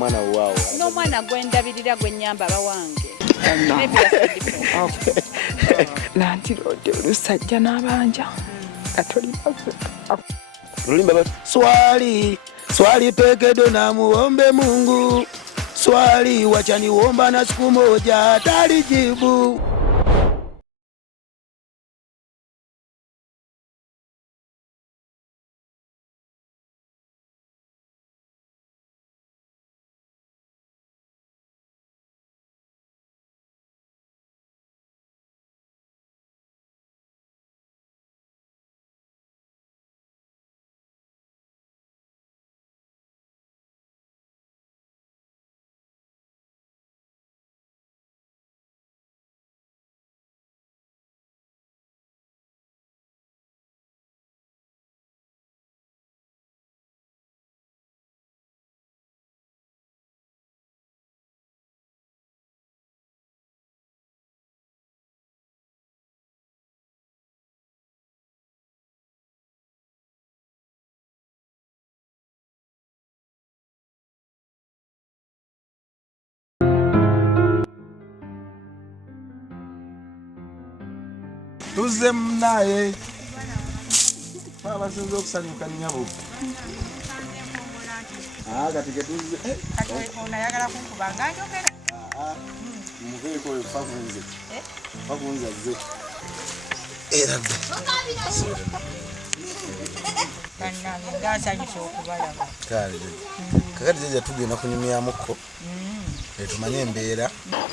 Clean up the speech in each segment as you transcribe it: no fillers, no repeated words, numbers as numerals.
mwana waawo n'omwana gwendabirira gwennyamba bawange nantirodde olusajja n'abanja atolimaze lulimba swali pekedo na muombe Mungu swali wachaniomba na siku moja atalijibu. Tuze mnaye baba sinzo okusanyuka nnyabo katike tuze onayagala kunkubanga njogera muveeko oyo fakunze ze era ngasanyusa okubalaba kakati jajja tugenda kunyumyamuko tumanye embeera.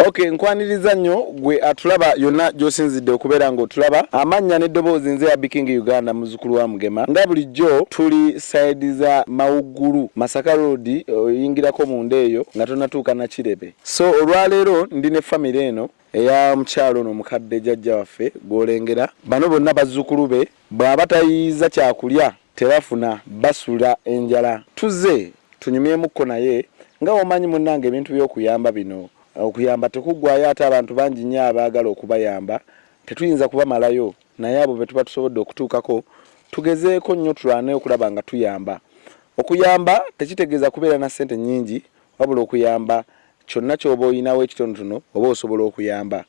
Okay, nkwaniriza nnyo gwe atulaba yonna gy'osinzidde okubeera ng'otulaba. Amannya n'eddoboozi nze ya Biking Uganda muzzukulu wa Mugema. Nga bulijjo tuli side za Mawuggulu Masaka Road oyingirako munda eyo nga tonatuuka na Kirebe. So olwaleero ndi ne family eno eya mukyalo ono mukadde jjajja waffe gw'olengera. Bano bonna bazzukulu be bw'aba tayiiza kyakulya tebafuna basula enjala. Tuze tunyumyemukko naye nga omanyi munnange ebintu by'okuyamba bino okuyamba tekuggwayo ate abantu bangi nnyo abaagala okubayamba tetuyinza kubamalayo naye abo be tuba tusobodde okutuukako tugezeeko nnyo tulwane okulaba nga tuyamba. Okuyamba tekitegeeza kubeera na ssente nnyingi wabula okuyamba kyonna ky'oba oyinawo ekitonotono oba osobola okuyamba.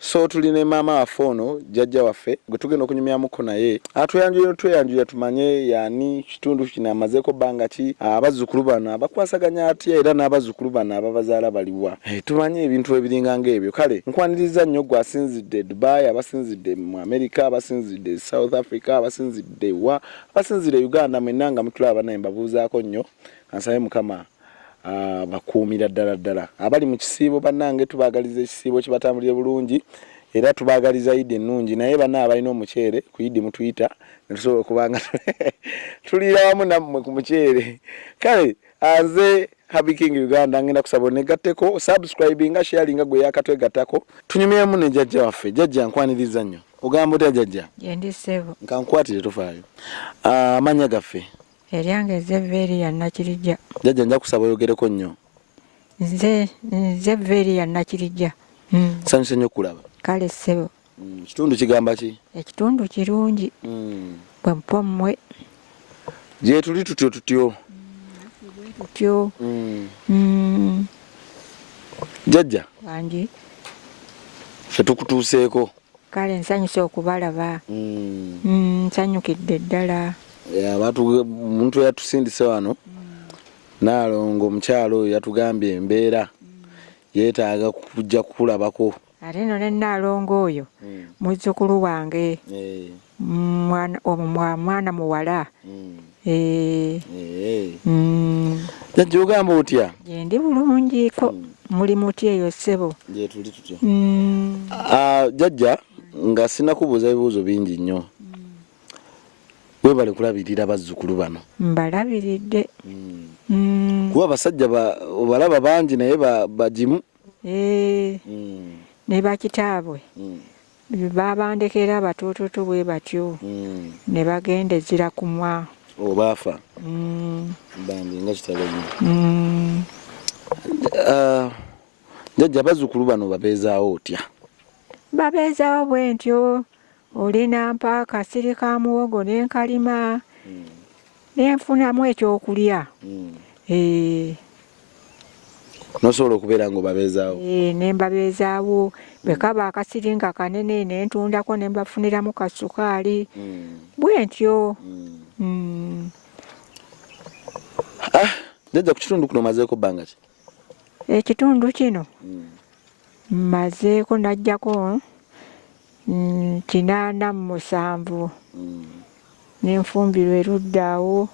So tuli ne maama waffe ono jjajja waffe gwe tugenda okunyumyamuko naye tweyanjulira tumanye yani kitundu kino amazeeko bbanga ki abazzukulu bano abakwasaganya atya era n'abazzukulu bano ababazaala baliwa tumanye ebintu ebiringa ng'ebyo. Kale nkwaniriza nnyo gwe asinzidde Dubai, abasinzidde mu America, abasinzidde South Africa, abasinzidde abasinzidde Uganda, mwenna nga mutulaba naye mbabuuzaako nnyo nsabe Mukama bakuumira ddala abali mu kisiibo bannange tubaagaliza ekisiibo kibatambulire bulungi era tubaagaliza Eid ennungi naye banna abalina omuceere ku Eid mutuyita netusobola okubanga tuliira wamu nammwe ku muceere. Kale nze Biking Uganda ngenda kusaba onegatteko subscribe nga sharing gwe yakatwegattako tunyumyemu ne jjajja waffe. Jjajja nkwaniriza nnyo ogamba otya jjajja? Yendi Ssebo nkankwatire tofaayo amanya gaffe eryange Zeveri ya Nakirijja. Jjajja nja kusaba oyogereko nnyo. Nze Zeveri ya Nakirijja. Sanyuse nnyo okulaba. Kale Ssebo. Kitundu kigamba ki? Ekitundu kirungi. Bwe mpomwe. Gye tuli tutyo. Jjajja. Wangi. Ffe tukutuuseeko. Kale nsanyuse okubalaba. Nsanyukidde ddala. Omuntu yatusindise wano Naalongo omukyalo oyo yatugambye embeera yeetaaga kujja kukulabako. Ate no ne Naalongo oyo muzzukulu wange mwana muwala. Jjajja ogamba otya? Ndi bulungiko muli mutya eyo Ssebo? Gye tuli tutyo. Jjajja nga sinakubuuza ebibuuzo bingi nnyo. Webale kulabirira bazzukulu bano. Mbalabiridde. Kuba abasajja obalaba bangi naye bagimu. Ne bakitaabwe babandekera abatoototo bwe batyo ne bagenda ezira kumwa obaafa bambi nga kitalo nnyo. Jjajja bazzukulu bano babeezaawo otya? Babeezaawo bwe ntyo. Olina mpa kasiri ka muwogo n'enkalima n'enfunamu ekyokulya. nosobola okubeera ng'obabeezaawo. Ne mbabeezaawo bwe kaba akasiringa kanene ne ntundako ne mbafuniramu kasukaali bwe ntyo. Jjajja ku kitundu kuno omazeeko bbanga ki? Ekitundu kino mmazeeko najjako 87 n'enfumbirwa erudda awo.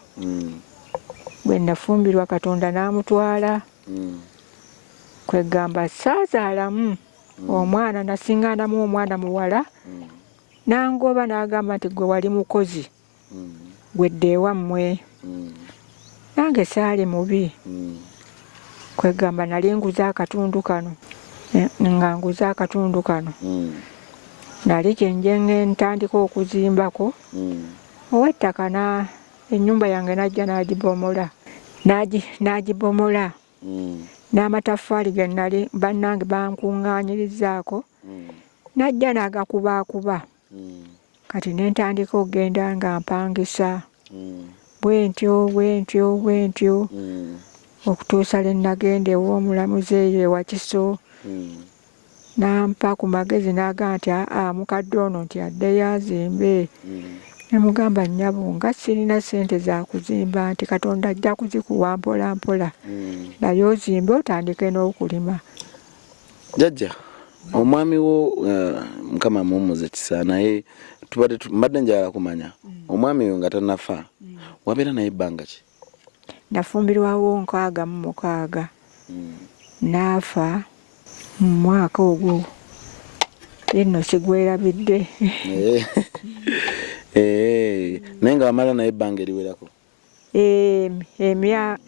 Bwe nafumbirwa Katonda n'amutwala kwegamba saazaalamu omwana, nasiŋŋaanamu omwana muwala n'angoba n'agamba nti gwe wali mukozi gwedde ewammwe. Nange saali mubi kwegamba nali nguza akatundu kano nga nguza akatundu kano nali kyenje ntandika okuzimbako ow'ettaka ennyumba yange najja n'agibomola n'amataffaali ge nali bannange bankuŋŋaanyirizaako najja n'agakubaakuba. Kati ne ntandika okugenda nga mpangisa bwe ntyo okutuusa lwe nagenda ew'omulamuzi eyo ewa Kiso n'ampa ku magezi n'agamba nti mukadde ono nti addeyo azimbe. Ne mugamba nnyabo nga sirina ssente za kuzimba nti Katonda ajja kuzikuwa mpola mpola naye ozimbe otandike n'okulima. Jjajja omwami wo Mukama mumuze kisa naye mbadde njagala kumanya omwami oyo nga tannafa wabeera naye ebbanga ki? Nafumbirwawo 66 n'afa mu mwaka ogwo yenno sigwerabidde. Naye nga wamala naye ebbanga eriwerako?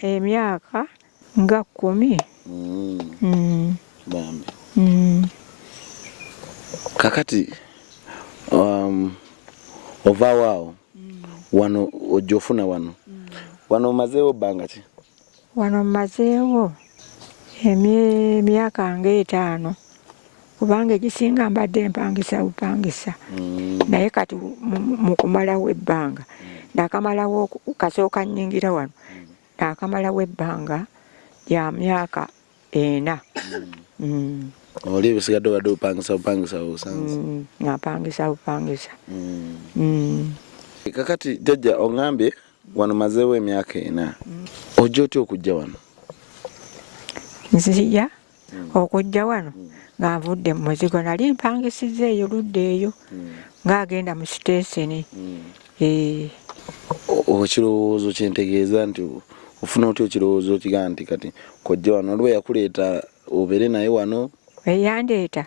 Emyaka nga 10. Bambi. Kakati ovaawo awo wano ojja ofuna wano omazeewo bbanga ki? Wano mmazeewo emyaka nga 5 kubanga egisinga mbadde mpangisa bupangisa naye kati mu kumalawo ebbanga nakamalawo kasooka nnyingira wano nakamalawo ebbanga lya myaka 4. Oli bisigadde obadde opangisa osanze? Nga mpangisa bupangisa. Kakati jjajja oŋŋambye wano mazeewo emyaka 4 ojja otya okujja wano? Nzija okujja wano nga nvudde mu muzigo nali mpangisizza eyo ludda eyo ng'agenda mu siteeseni. Ekirowoozo kyentegeeza nti ofuna otya ekirowoozo okigamba nti kati kojja wano olwo yakuleeta obeere naye wano? Eyandeeta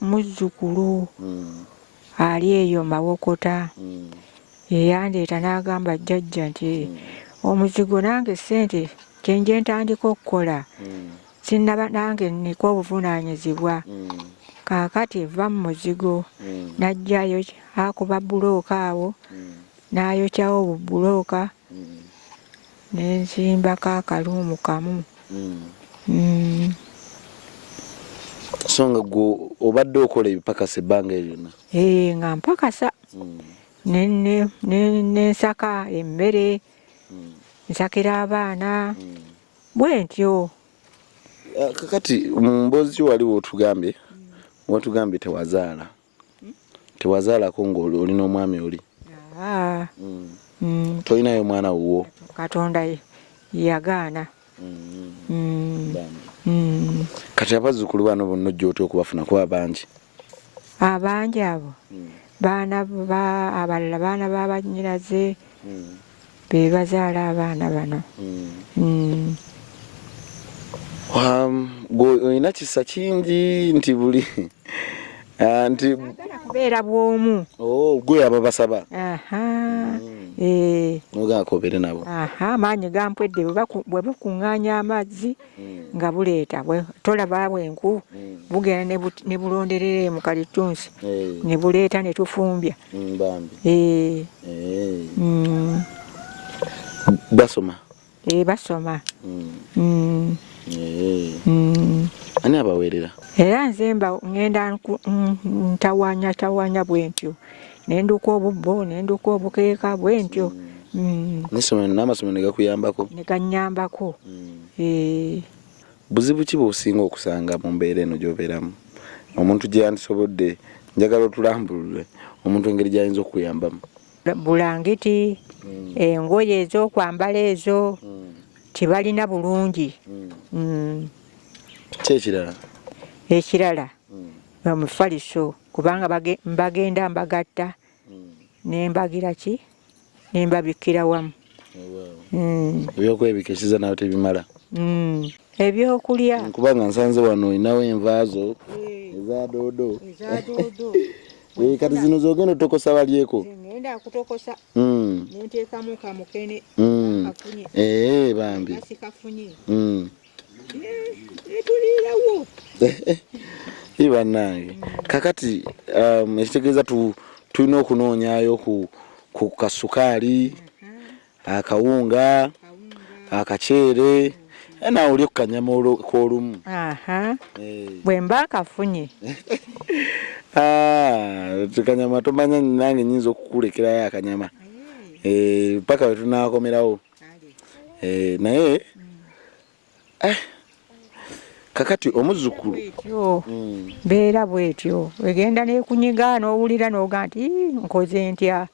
muzzukulu ali eyo Mawokota eyandeeta n'agamba jjajja nti omuzigo nange ssente kyenje ntandika okukola sinnaba nange nniko obuvunaanyizibwa kaakati va mu muzigo najjayo akuba bulooka awo n'ayokyawo obubulooka n'enzimbako akaluumu kamu. So nga gwe obadde okola ebipakasa ebbanga eryonna? Nga mpakasa nensaka emmere nsakira abaana bwe ntyo. Kakati mu mboozi waliwo watugambye tewazaalako ng'olina omwami oli? Tolinayo mwana wuwo? Katonda yagaana. Kati abazzukulu bano bonna ojja otya okubafuna kuba bangi? Abangi abo abalala baana ba bannyinaze be bazaala abaana bano. Gwe olina kisa kingi nti buli nti kubeera bwomu. Gwe aba basaba? Nogamba kobeere nabo? Amaanyi gampwedde bwe bukuŋŋaanya amazzi nga buleeta tolaba bwenku bugenda ne bulonderera mu kalitunsi ne buleeta ne tufumbya. Basoma? Basoma. Ani abaweerera? Era nze ngenda ntawanya bwe ntyo nenduka obubbo nenduka obukeeka bwe ntyo. N'amasomero ne gakuyambako? Ne gannyambako. buzibu ki bw'osinga okusanga mu mbeera eno gy'obeeramu omuntu gye yandisobodde njagala otulambulule omuntu engeri gy'ayinza okuyambamu bulangiti engoye ez'okwambala ezo tebalina bulungi ekirala omufaliso kubanga mbagenda mbagatta nembagira ki nembabikkira wamu ebyokwebika ekiza nawe tebimala ebyokulya kubanga nsanze wano olinawo envaazo eza doodo kati zino zogenda otokosa balyeko ngenda kutokosa nenteekamu kamukene kafunye bambi kafunye etulirawo bannange kakati ekitegeeza tulina okunoonyayo ku kasukaali akawunga akaceere naawe oli okukanyama k'olumu bwe mba kafunye tukanyama tomanya nange nyinza okukulekerayo akanyama paka we tunaakomerawo naye kakati omuzzukulu mbeera bwetyo egenda nekunyiga n'owulira n'oga nti nkoze ntya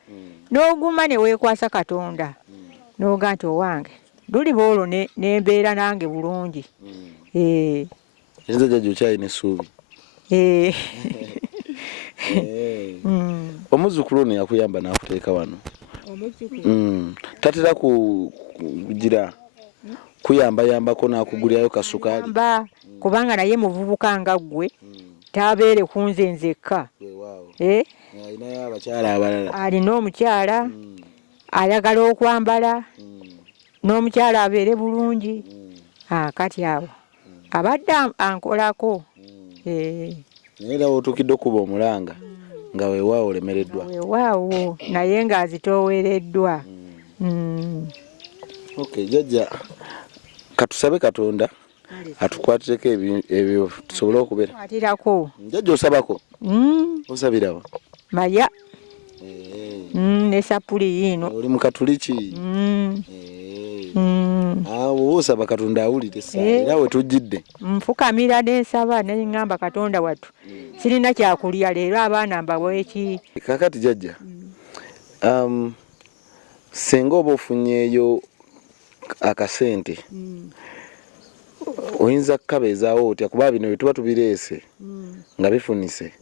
n'oguma ne weekwasa Katonda n'oga nti owange luliba olwo nembeera nange bulungi enza jjajja okyalina essuubi omuzzukulu ono yakuyamba n'akuteeka wano tatera kugira kuyambayambako n'akugulirayo kasukaali kubanga naye muvubuka nga ggwe tabeere kunze nzekka alinayo abakyala abalala alina omukyala ayagala okwambala n'omukyala abeere bulungi kati awo abadde ankolako naye era otuukidde okuba omulanga nga weewaawo olemereddwa weewaawo naye ng'azitoowereddwa jjajja katusabe Katonda atukwatireko ebyo tusobole okubeera atirako jjajja osabako osabirawo maya ne sapuli yiino oli mukatuliki awo osaba Katonda awulire era we tujjidde nfukamira nensaba neŋŋamba Katonda wattu sirina kyakulya leero abaana mbaweeki kakati jjajja senga oba ofunyeeyo akasente oyinza kukabeezaawo otya kuba bino byetuba tubireese nga bifunise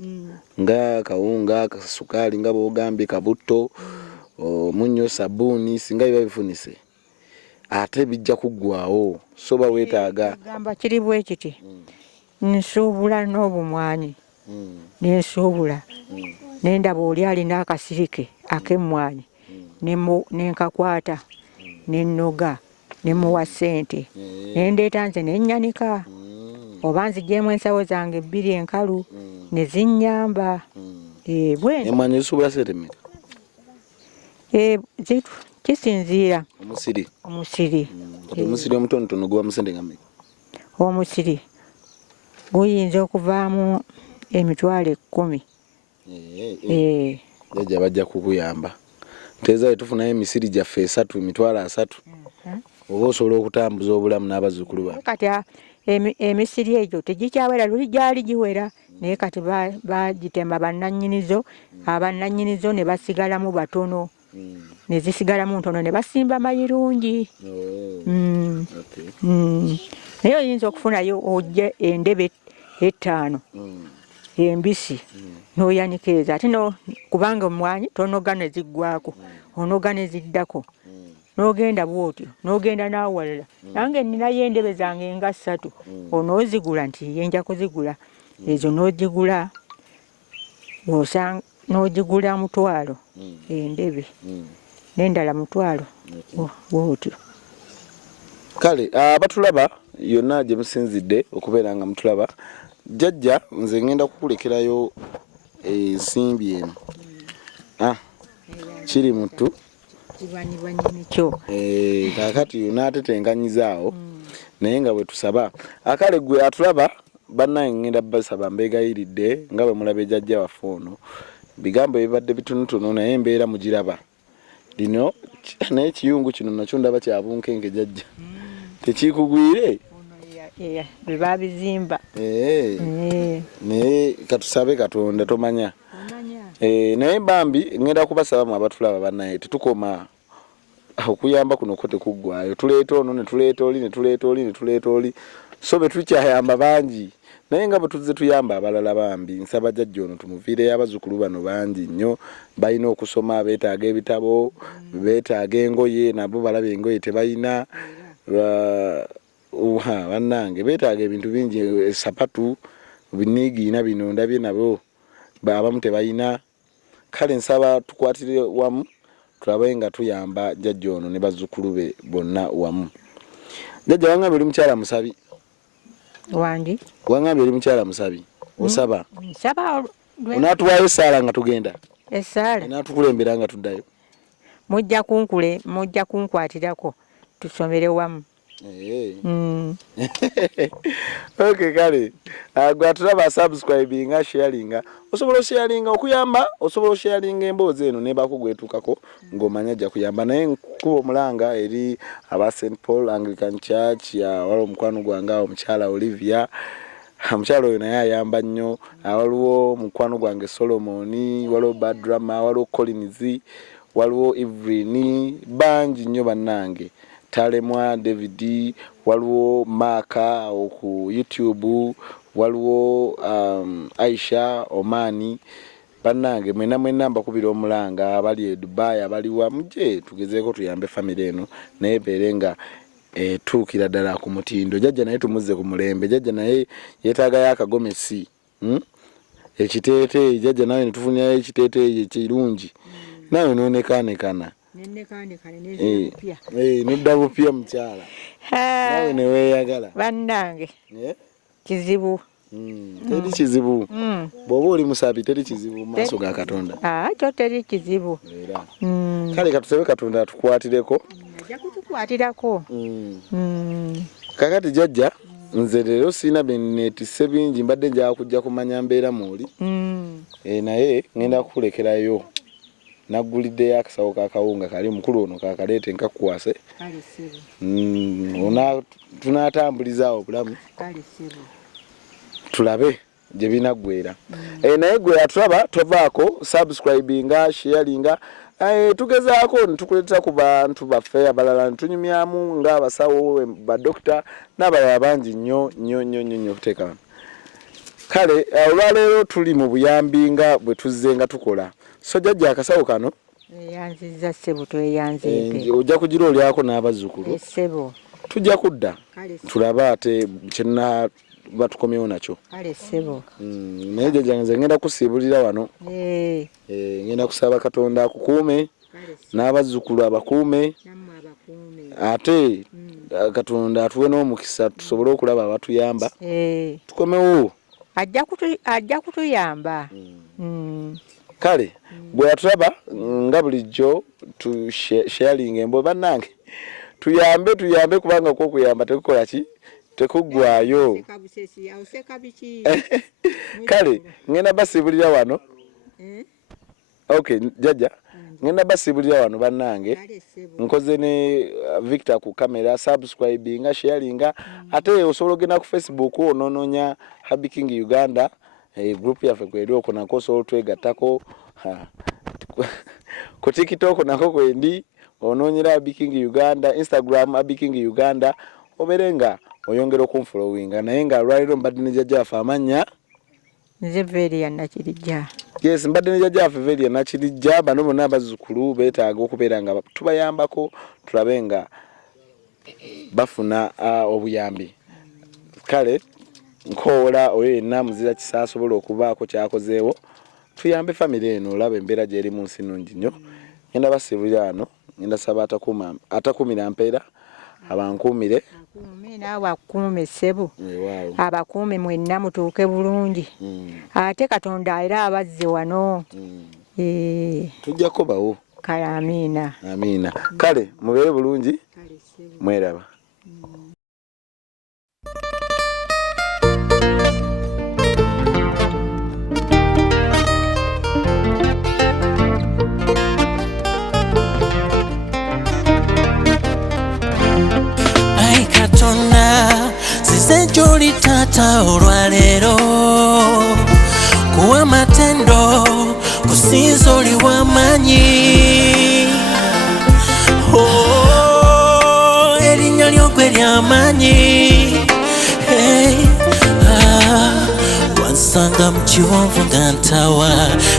nga kawunga akasukaali nga boogambye kabutto omunnyo sabuuni singa biba bifunise ate bijja kuggwawo soba weetaaga gamba kiri bwe kiti nsuubula n'obumwanyi nensuubula nendaba oli alina akasirike ak'emmwanyi nenkakwata nennoga nemuwa ssente nendeeta nze nennyanika oba nzigyemu ensawo zange 2 enkalu ne zinnyamba emmwanyi zisuubula ssente mmeka kisinziira omusiri omutonotono guba musente nga mmeka omusiri guyinza okuvaamu emitwalo 10 jjajja bajja kukuyamba teeza wetufunayo emisiri gyaffe 3 emitwalo 3 oba osobola okutambuza obulamu n'abazzukulu ba kati emisiri egyo tegikyawera luli gyali giwera naye kati bagitema bannannyinizo abannannyinizo ne basigalamu batono ne zisigalamu ntono ne basimba mayirungi naye oyinza okufunayo ojje endebe 5 embisi n'oyanikiriza ate kubanga omwanyi tonoga ne ziggwako onoga ne ziddako n'ogenda bwotyo n'ogenda n'awalala nange nninayo endebe zange nga 3 onoozigula nti yenja kuzigula ezo n'ogigula n'ogigula 1,000 endebe n'endala 1,000 bwotyo kale abatulaba yonna gye musinzidde okubeera nga mutulaba jjajja nze ngenda kukulekerayo ensimbi eno kiri mutu kakati yonaatetenganyizaawo naye nga bwe tusaba akale gwe atulaba bannaye ngenda basaba mbeegayiridde nga bwe mulaba ejjajja waffe ono bigambo ebibadde bitonotono naye embeera mugiraba lino naye ekiyungu kino nakyo ndaba kyabunkenke jjajja tekiikugwire babizimba naye katusabe Katonda tomanya naye bambi ngenda kubasabamu abatulaba bannaye tetukoma okuyamba kuno ko tekuggwayo tuleeta ono ne tuleeta oli so be tukyayamba bangi naye nga bwe tuzze tuyamba abalala bambi nsaba jjajja ono tumuviireyo abazzukulu bano bangi nnyo balina okusoma beetaaga ebitabo beetaaga engoye nabo balaba engoye tebalina bannange beetaaga ebintu bingi sapatu biniigiina bino ndabye nabo abamu tebalina kale nsaba tukwatire wamu tulabe nga tuyamba jjajja ono ne bazzukulu be bonna wamu. Jjajja wangambye oli mukyala musabi wandi wangambye oli mukyala musabi osaba nsaba onaatuwaayo essaala nga tugenda essaala naatukulembera nga tuddayo mujja kunkwatirako tusomere wamu. Okay kale gwe atulaba subscribinga sharinga osobola sharinga okuyamba osobola sharinga emboozi eno nebako gwetukako ng'omanya ajja kuyamba naye nkuba omulanga eri aba St Paul Anglican Church waliwo omukwano gwange omukyala Olivia omukyala oyo naye ayamba nnyo waliwo omukwano gwange Solomoni waliwo Badrama waliwo Collins waliwo Evelyn bangi nnyo bannange Talemwa David waliwo Maka ku YouTube waliwo Aisha Omani bannange mwena mbakubira omulanga abali e Dubai abaliwa muje tugezeeko tuyambe family eno naye berenga tuukira ddala ku mutindo jjajja naye tumuzze ku mulembe jjajja naye yeetaaga yakagomesi ekiteeteeyi jjajja nawe netufunirayo ekiteeteeyi ekirungi nawe noonekaanekana nodda bupya mukyala nawe neweeyagala bannange kizibu teri kizibu bw'oba oli musabi teri kizibu mu maaso ga Katonda kyo teri kizibu kale katusebe Katonda atukwatireko ajja kutukwatirako kakati jjajja nze leero siina benneetisse bingi mbadde njala kujja kumanya mbeera mwoli naye ngenda kukulekerayo naguliddeyo akasawo kakawunga kali mukulu ono kakaleete nkakukwase tunaatambulizaawo obulamu tulabe gye binaggweera naye gwe atulaba tovaako subscribinga sharinga tugezaako netukuleetera ku bantu baffe abalala netunyumyamu ng'abasawo badokita n'abalala bangi nnyo okuteeka kale olwaleero tuli mu buyambi nga bwe tuzze nga tukola so jjajja akasawo kano yanziza ssebo tweyanzeete ojja kugira olyako n'abazzukulu ssebo tujja kudda tulaba ate kyenna batukomyewo nakyo kale ssebo naye jjajja nze ngenda kusiibulira wano ngenda kusaba Katonda akukuume n'abazzukulu abakuume ate Katonda atuwe n'omukisa tusobole okulaba abatuyamba tukomewo ajja kutuyamba kale bwe atulaba nga bulijjo tu sharing embo bannange tuyambe kubanga okuyamba tekukola ki tekuggwayo kale ngenda basibulira wano okay jjajja ngenda basibulira wano bannange nkoze ne Victor ku kamera subscribinga sharinga ate osobola ogenda ku Facebook onoonya Happy King Uganda group yaffe kweri okwo nako osobola twegattako ku TikTok nako kwendi onoonyera Happy King Uganda Instagram Happy King Uganda oberenga oyongera okunfollowinga naye nga lwaliro mbadde ne jjajja waffe amanya nze Veria Nakirijja yes mbadde ne jjajja waffe Veria Nakirijja bano bonna abazzukulu beetaaga okubeera nga tubayambako tulabe nga bafuna obuyambi kale nkoola oyo yenna muzira kisa asobola okubaako kyakozeewo tuyambe family eno olaba embeera gy'eri mu nsi nnungi nnyo ngenda basibulira wano ngenda saba atakumira mpeera abankuumire naawe akuume ssebo abakuume mwenna mutuuke bulungi ate Katonda era abazze wano tujja kubawo kale amiina kale mubeere bulungi mweraba Katonda, taata olwaleero kuwa matendo kusinza oli w'amaanyi erinnya ly'ogwe ly'amaanyi wansanga mu kiwonvu nga ntawa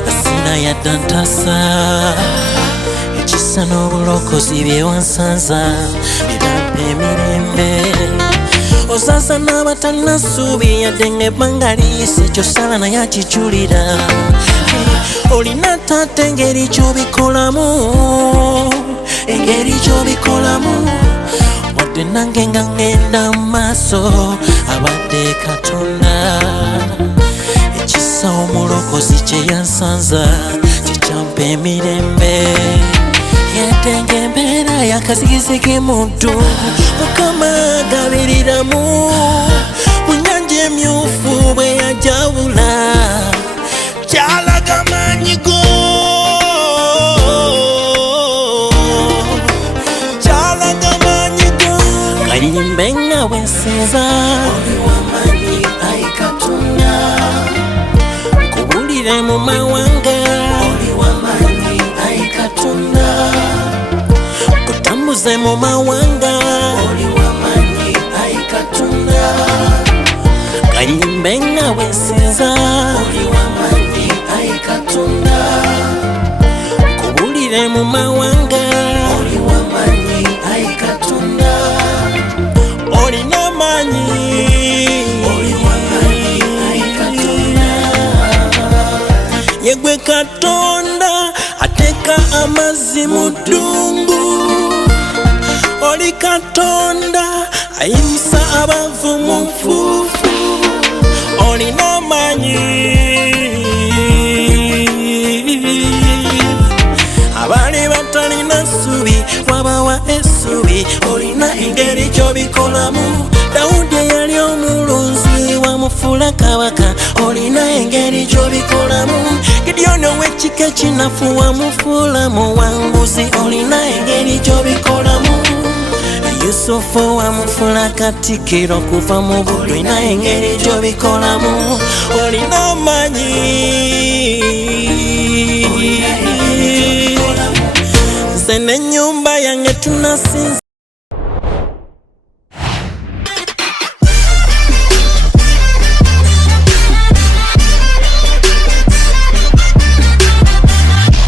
asina yadda ntasa ekisa n'obulokozi bye wansanza bibampa emirembe osaasa n'abatalina ssuubi yadde ng'ebbanga liyise ky'osala naye akijulira olina taata engeri gy'obikolamu wadde nange nga ngenda mu maaso abadde Katonda ekisa omulokozi kye yansanza kikyampa emirembe yadde ng'embeera yakazigizigi muntu Mukama agabiriramu mu nnyanja emyufu bwe yajawula kyalaga amaanyi go kayimbe nga bwensinza oli w'amaanyi ayi Katonda kubulire mu mawanga oli w'amaanyi ayi Katonda kutambuze mu mawanga oli w'amaanyi ayi Katonda kayimbe nga bwensinza oli w'amaanyi ayi Katonda kubulire mu mawanga oli w'amaanyi ayi Katonda olina amaanyi yegwe Katonda ateeka amazzi mu ddungu oli Katonda ayimusa abavu mu nfuufu olina amaanyi abali batalina ssuubi wabawa essuubi olina engeri gy'obikolamu Dawudi eyali omulunzi wamufuula kabaka olina engeri gy'obikolamu Gideoni ow'ekika ekinafu wamufuula muwanguzi olina engeri gy'obikolamu Yusufu wamufuula katikkiro kuva mu buddu olina engeri gy'obikolamu olina amaanyi nze n'ennyumba yange tunasinza